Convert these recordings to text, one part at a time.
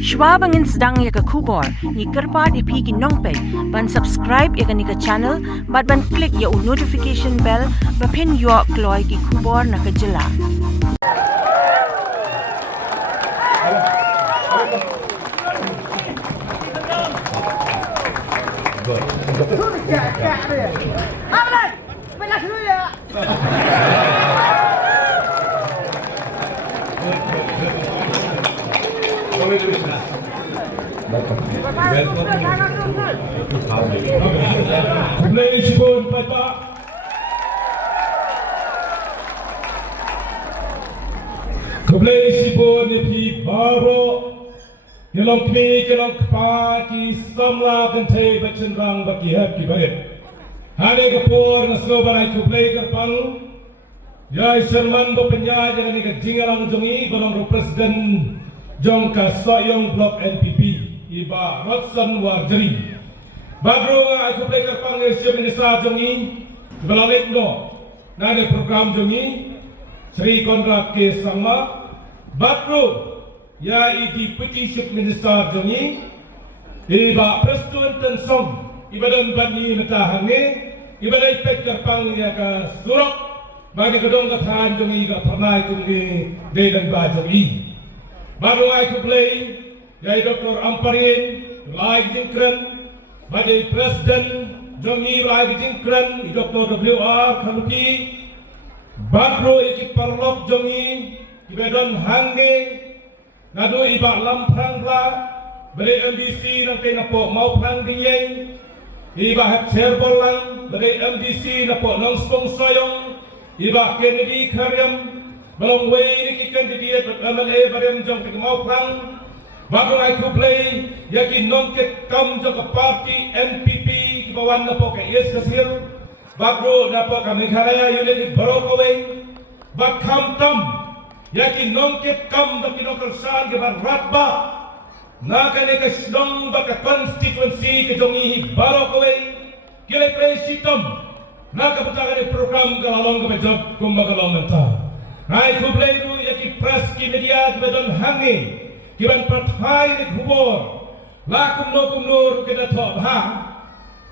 Schwabangin sedang ya ke kubor, ni kerpat ipi ki nongpek, ban subscribe ya ni ke channel, ban klik ya notification bell, bapin yo kloy ki kubor na ke jela. Kumlay sipon pata. Kumlay sipon ipi baro. Kelong kmi kelong kpa ki samla kante bachenrang baki hab ki baget. Hane kapur nasno barai kumlay kapang. Yai serman bo penja jangan ni jingalang jongi golong presiden jong ka soyong blok NPP. Iba Rotsan Warjeri Badro aku pelakar panggil Syed Minister Jongi Balalik no Nade program Jongi Sri Konrad K. Sama Badro Ya iti Peti Syed Minister Jongi Iba Presiden Tensong Iba dan bani metahangi Iba dari pelakar panggil ka Surok Bagi kedong katahan Jongi Ka pernah kumni Dedan Ba Jongi Badro aku pelakar Yai Dr. Amparin, Rai Jingkran, Badai Presiden Jongi Rai Jingkran, Dr. W.R. Kanuki, Badro Iki Parlok Jongi, Ibedon Hange, Nadu Iba Lam Prangla, Badai MDC Nanti Napo Mau Prang Dinyeng, Iba Hak Cerbolang, Badai MDC Napo Nong Spong Soyong, Iba Kennedy Karyam, Balong Wei Niki Kandidiat MLA Badai Jong Tik Mau Prang, Bago ay kublay, yakin nongket kam jong ka party NPP kibawan na po kay Yes Kasir. Bago na po kami Meghalaya unit Barokaway. Bag kam tam, yakin nongket kam na kinokalsaan kibawan ratba. Na kani kasinong baka constituency kijongihi Barokaway. Kilay presitom, na kaputakan ni program kalalong kapajab kumbagalong nanta. Ay kublay ru yakin press ki media kibadon hangi. Kiban pathai ni kubor la kumno kita thok bha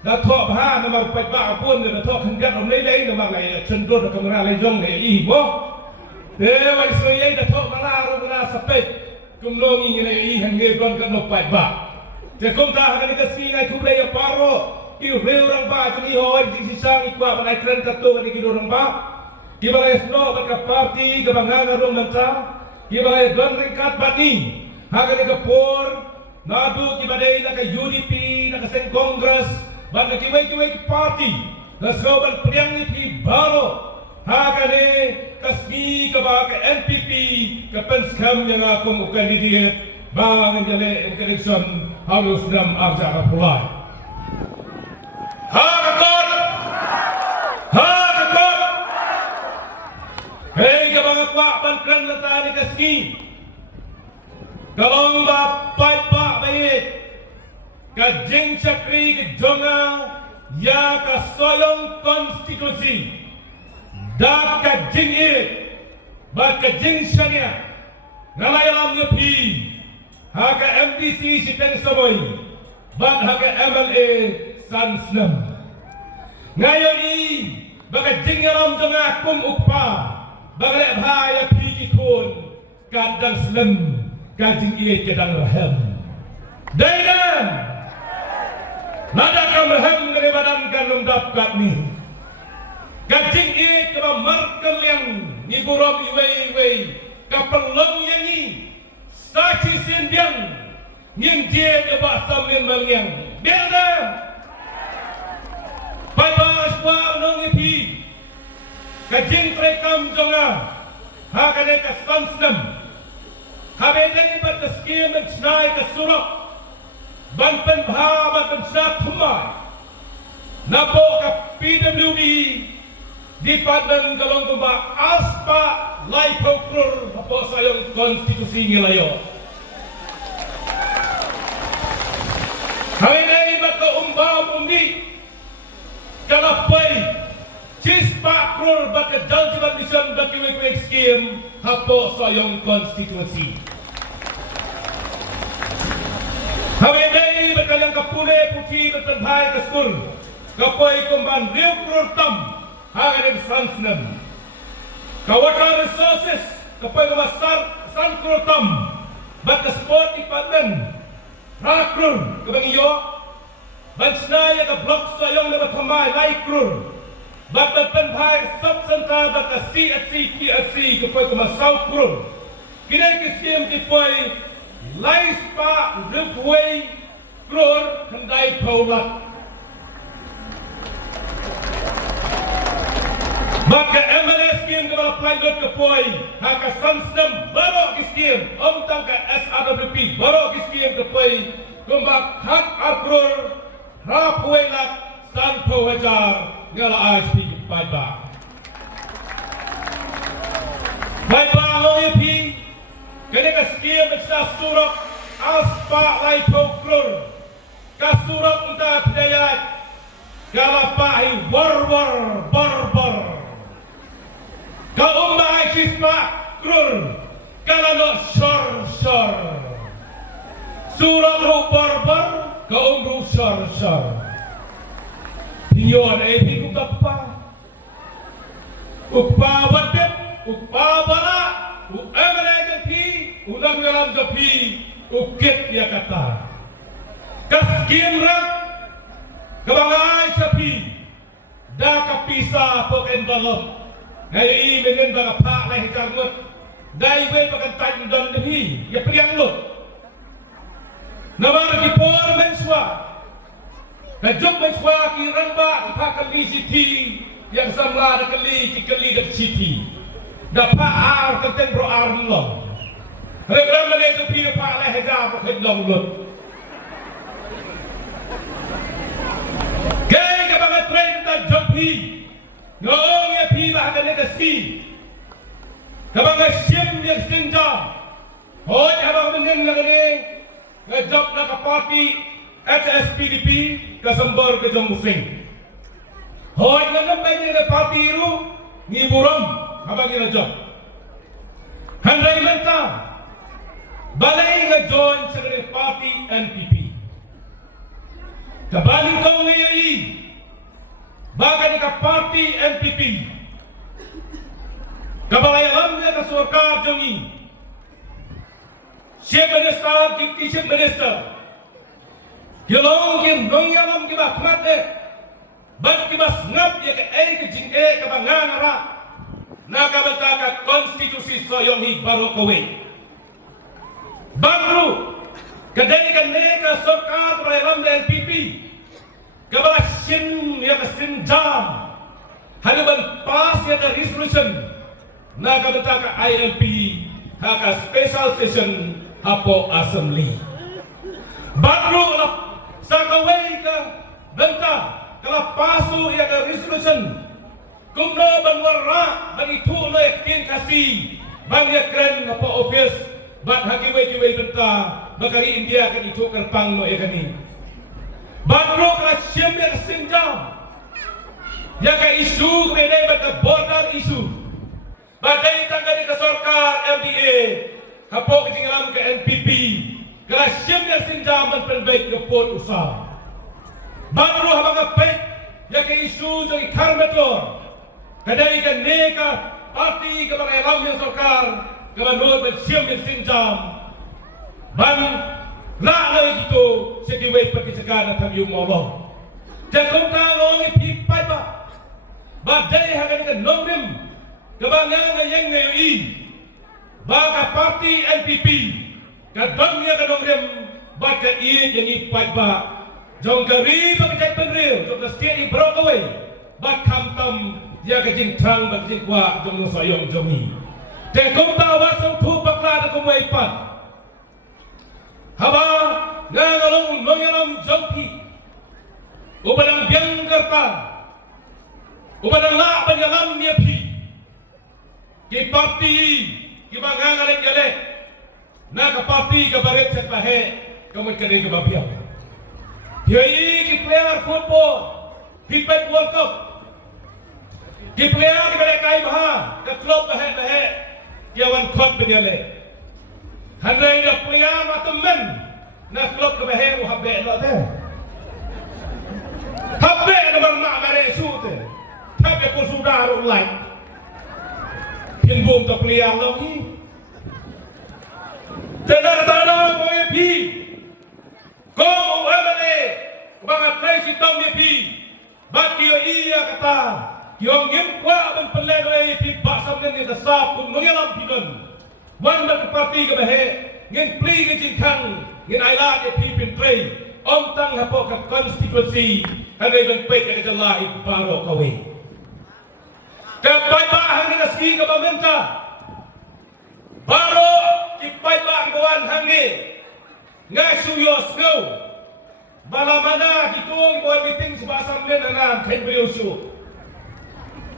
da thok bha namar pai ba pun da thok khangat om nei lei namar lai chendro da kamera lai jong nei I mo te wai soyei da thok la ro na sapet kumno ngi nei I hange gon kan no pai ba te kom ta ha ni ka si ngai kublai ya paro ki reu rang ba ni hoi ji sang I kwa ba nai tren ka to ni ki do rang ba ki ba lai sno ka party ka banganga rong nanta ki ba lai don ringkat bani Haga ni kapor, nadu kibadai na ka UDP, na ka Sen Congress, ban na kiway party, na soban priang ni pi baro. Haga ni kasmi ka ba ka NPP, ka penskam yang ako mo kandidat, bang jale election halus dam arja ka pulay. Haga kot, hey ka mga kwa ban kran lata ni kasmi. Kalong ba pai pa baik ka jing chakri ke jonga ya ka soyong konstitusi da ka jing ba ka jing syariah ngalai lam ngepi ha ka MDC si teng samoy ba ha ka MLA sansnam ngayon I ba ka jing ram jonga kum ukpa ba ka ya pi ki kun kadang slam Kajing ia kedang rahim. Daidan, nada kam rahim dari badan kanum dapkat ni. Kajing ia keba markel yang ni buram iwei kapelong yang ni saci sindiang ngin dia keba samin maliang. Daidan, pai bas wa nong ipi. Kajing prekam jonga, hakane kasansnam. Kami ini berkeskim mencenai ke surau Banten Bha Banten Senat Thumai Napo ke PWD Departemen Galong Kumbak Aspa Lai Pokrur Napo sayang konstitusi ngelayo Kami ini berkeumbam undi Kalapai Cispa Krur Baka Jaljibat Mission Baki Wek Skim Hapo sayang konstitusi Pufi betul hai keskur. Kapoi kumban riu kurtam. Hangarin sansnem. Water resources. Kapoi kumban san kurtam. But the sport department. Rakrur kabang iyo. Bansnaya ka blok sayong na batamay laikrur. But the penpai subsenta but the CSC kapoi kumban south krur. Kinay kisim kapoi lai spa ripway krur handai paulat. Maka MLS game kepada pelanggan kepoi, haka sansem baru kiskim, tang ke SRWP baru kiskim kepoi, kumbak hak akrur, rapuelat, sanpo hajar, ngala ASP paiba. Paiba ngoyepi, kene kiskim besar surat aspa lai pokrur, kasurat untuk pedayat, galapai bor. Kau umai kispa krur kalano shor surang ru barbar kau ru shor pion epi ukapa ukpa wadep ukpa bala uemere pi ulang dalam pi ukit ya kata kaskim rak kabangai sapi dah kapisa poken balok Ngayon menen baga pak lah hikar ngut, dai we pakan tan don dehi, ya priang lut. Namar ki por menswa, kajok menswa ki ramba ki pak kali city, yang samla da kali ki kali da city. Da pak ar katen bro ar long. Regram le tu pi pak lah hikar pakan long lut. Gay ka baga train da jopi. Ngong ya pi bah ka negasi. Kabang sim yang sinjam. Hoi abang mengen ngane ngajak na ka party HSPDP ka sembor ke jom musing. Hoi ngam bagi na party ru ni buram abang ina job. Handai menta. Balai nga join sa party NPP. Kabaling kong ngayon Baga ni ka party NPP kabayalam niya ka surkar jongi Chief Minister Deputy Chief Minister Yolong kim nongyalam kiba kmat Bat kiba ngap ya ka ka jing ka bangangara nakabata ka konstitusi soyong baru kowe Bangru kadani ka ka surkar kabayalam ni NPP Kabala sin ya kasin jam, haluban pas ya ka resolution, nakabata ka ILP, haka special session hapo assembly. Baru lah sakaway ka benta, kala pasu ya ka resolution, kumno banwarra bagi tulo yakin kasi, bang yakren hapo office, bat hakiway benta, bakari India kan itu kerpang no ya kani. Baru kala siyempre sinjam ya ka isu kaya bata border isu badai tanggani ka sarkar MDA hapo kajingalam ka NPP kala siyempre sinjam man penbaik ka pot usah baru habang kapit ya ka isu jang ikarmetor kadai ka neka parti ka mga alam yung sarkar kamanod man siyempre sinjam ban Lala itu sekiway perkisahkan kami umolong. Jangan tanggung ipipai ba. Badai hagan ikan nomrim kebangangan yang ngayon. Baka parti NPP kadangnya ka nomrim baka iya yang ipai ba. Jong kari pagkajay penril jong kastia ibrok away. Bakam tam ya kajing trang bakjing kwa jong sayong jongi. Jangan tawa sang tu bakla na kumaipan. Haba ngalong nonyalam jauhi upadang biang kerta upadang la panyalam miapi ki parti ki bangangalek jale na ka parti ka baret set pahe kamu kene ka babiang yai ki player football FIFA World Cup ki player ki bale kai baha ka club bahe ki awan khot penyale Handai dah puyang atau men, nak klub kebahagiaan muhabbat lo tu. Habbe naman maamare sute. Habbe ko sudaro like. Pinbom to pliyang lagi. Tanah mo yapi. Kung umamane, mga Tracy Tom yapi. Bakyo iya kata. Yung impwa man paleno yapi basam nin itasap kung nangyayang pinun. Wan magpapati ka bahe. Ngin pli ngin kang ngin ayla yapi pintray. Tang hapo ka constituency hanay bang pay ka kajalay paro kawe. Kapay bahan ni naski ka mamenta. Paro kipay ba ibawan hangi. Nga suyos go. Balamana kitong ibawan meeting sa basang len anam kay beriusyo.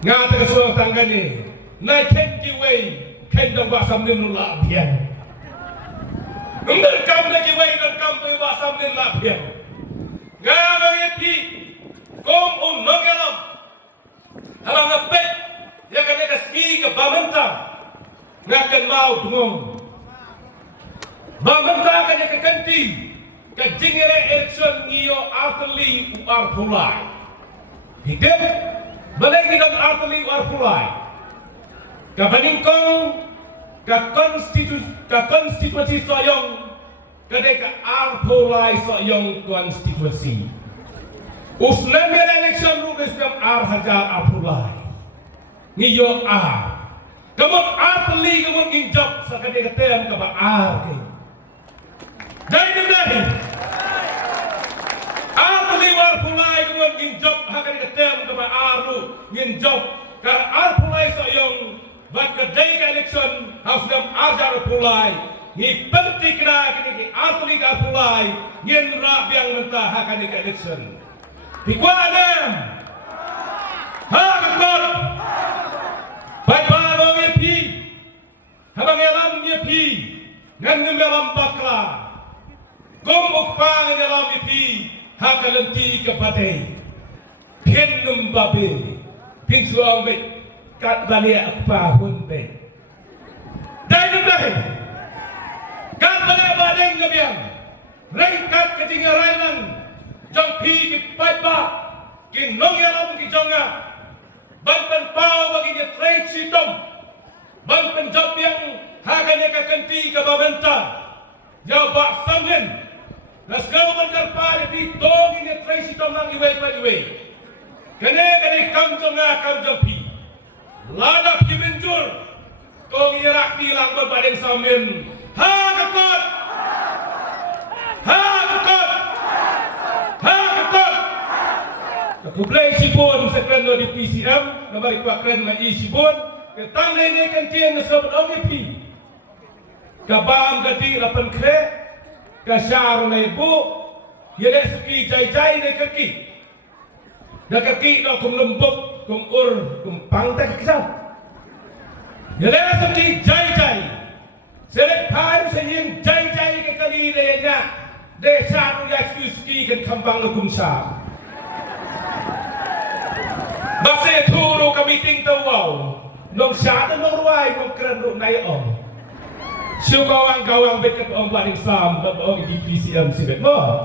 Nga taga tangga ni. Nay kenki way kendang basang len nula abyan. Nungkam na giway nungkam to basam nin lapyan. Nga yapi kung nongyalam halang ngapet ya kanya kaski ka bamenta nga kan mau dungong. Bamenta kanya kakanti ka jingere election ngiyo arteli u arpulai. Hidep balay ngidang arteli u arpulai. Kabaningkong ka konstitusi soyong kadai ka arpulai soyong konstitusi. Usnan biar election rules kam hajar arpulai. Ngiyo Kamu arteli kamu nginjok sa kadai ka tem ka ba kay. Dai. Arteli arpulai kamu nginjok ha kadai ka tem ka ba nginjok ka arpulai soyong Bat kedai ke election harus dalam ajar pulai. Ni penting kena kini artli ka pulai. Ngin rap yang mentah akan ke election. Pikuanem. Ha kakot. Baik baru ngepi. Habang elam ngepi. Ngan ngemelam bakla. Gomuk pang elam ngepi. Ha kalenti ke badai. Pien nembabe. Pien suang bet. Kat balik pahun pe. Dai dai. Kat balik badeng gabiang. Rengkat ketinggalan lang. Jong pi ki pai ba. Ki nong yalam ki jonga. Ban pen pau bagi nya trade sitom. Ban pen job yang hagane ka kanti ka babenta. Jau ba samlen. Las go man karpa di dong nya trade sitom lang iway pa iway. Kane kam jong pi. Ladap kibenjur kong irak tilang berbanding samin. Ha kakot. Kuplay sibon sa kreno di PCM na balik pa kreno na isibon. Ketang nene kantien na sobat OVP. Kabam gati lapan kre. Kasyaro na ibu. Yele suki jay-jay na kaki. Na kaki na kung lembok. Kung pangtak kisah. Yalaya sakti jai. Selek pai saying jai ke kali lenya. Desa nu yaski kan kambang hukum sah. Base turu kami ting tawau. Nong syada nong ruai nong kerenduk naik om. Siu gawang bet kat om baling sam bat om di PCM sibet mo.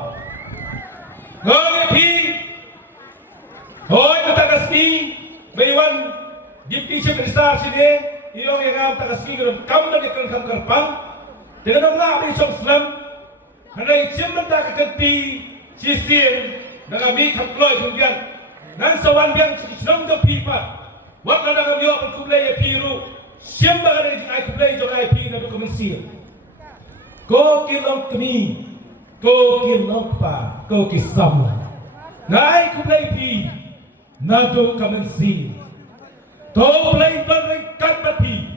Ngoi pi. Hoy matagaski baywan dipti siya besar sini iyong yang tagaski gud kam na dikan kam karpang dengan Allah bi Islam hanay siyam ta kakati sisin dengan mi kaploy kemudian nan sawan biang sidong do pipa wat na dengan yo kublay piru siyam ba kada ay kublay jo ay pi na dokumensi ko kilong kni ko kilong pa ko kisam nai kublay pi Nado kamensi, tau lain berengkat mati,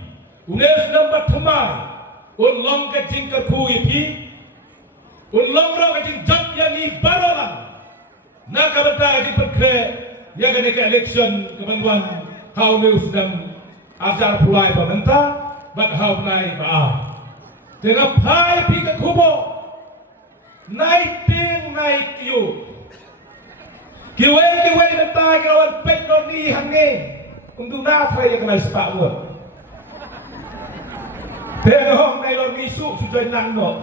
unes nampak temai, ulong kecing kerkui pi, ulong rau kecing jam yang ni barolang, nak kabar kecing perkre, dia kena ke election kebantuan, hau neus dan ajar pulai pemerintah, bat hau naik baah, tengah pai pi ke kubo, naik ting naik kiu. Kiway nanti kawan petrol ni hange untuk nafas yang kena sepak buat. Tengok nailon misu sudah nang no.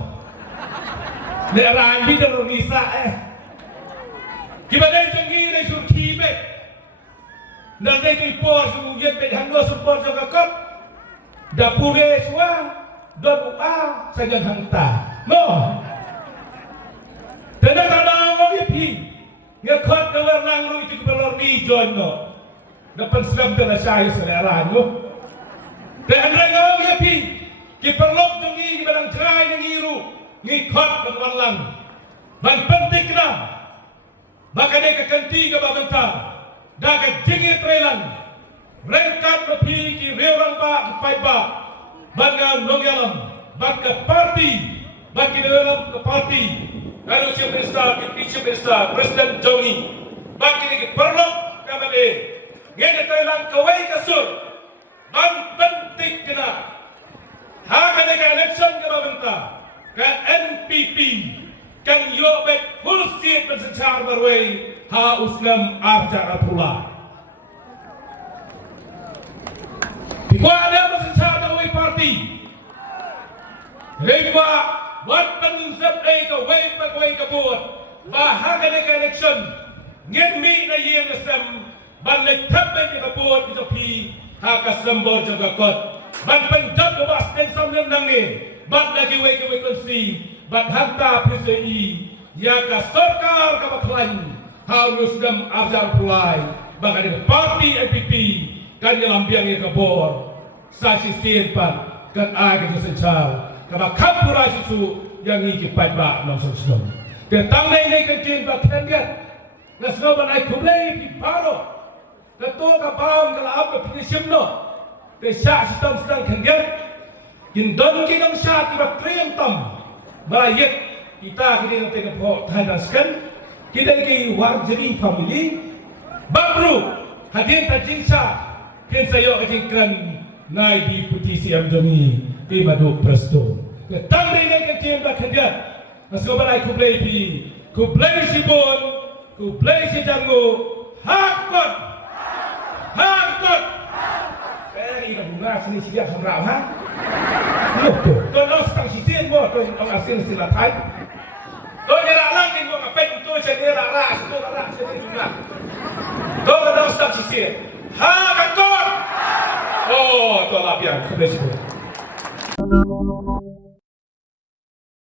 Nek rangi kalau nisa Kibadai jangi dari surki be. Dan dari pos mungkin be hanggo support jaga kap. Dapure suang don ua saja hangta. No. Tenda kada ngong yapi. Ngakot kawar nang ru itu kebelor di jono. Dapat sebab tena syahis selera no. Dan ngong yapi. Kiperlok jangi kibadang cerai ngiru. Ngikot berwarlang. Ban penting na. Maka dia kekanti ke babenta, dah ke jingit relan, rengkat bepi ki reorang ba kepai ba, bangga nongyalam, bangga parti, bagi dalam ke parti, lalu chief minister, Presiden Johnny, bagi ni perlok kamade, ngene Thailand kawai kasur, ban penting kena, hak ada election ke babenta, ke NPP. Kan yo baik full seat bersecara berway ha usnam arja pula. Jika ada bersecara berway parti, lepa buat penginsap ke way kebut, bahagian ke election, ngenmi na yang esem, balik tapen ke kebut itu pi ha kasembor jaga kot, ban penjab bebas dan sambil nangin, bat lagi way konsi. Bat hantar PCI Yaka Sarkar Kabaklain harus dam ajar pulai Bagaimana parti NPP Kan dalam biangnya kabor Saksi sirpan Kan agak sesencar Kabak purai susu Yang ini kipai bak Nongson Tentang ini kencing bak kendiat Nasno banai kumlai Di paro Ketua kapam Kalab Kepinisim no Kesyak sedang kendiat Kindon kinam syak Kibak kriam tam Balayet kita kini nanti kepok tandaskan kita kini warjeri family babru hadir tajinsa ken sayo ajingkan nai di putih siam joni di madu presto ketang ini kecil bakhadat nasobalai kublai sibon kublai sijangu hakot ini bunga seni siap hamrau ha Tuh, kalau setang sisian gua, tuh orang asing istilah Thai. Tuh nyerah lagi gua ngapain tuh saya nyerah ras, saya juga. Tuh kalau setang sisian, ha kantor. Oh, tuh lah biar, sudah.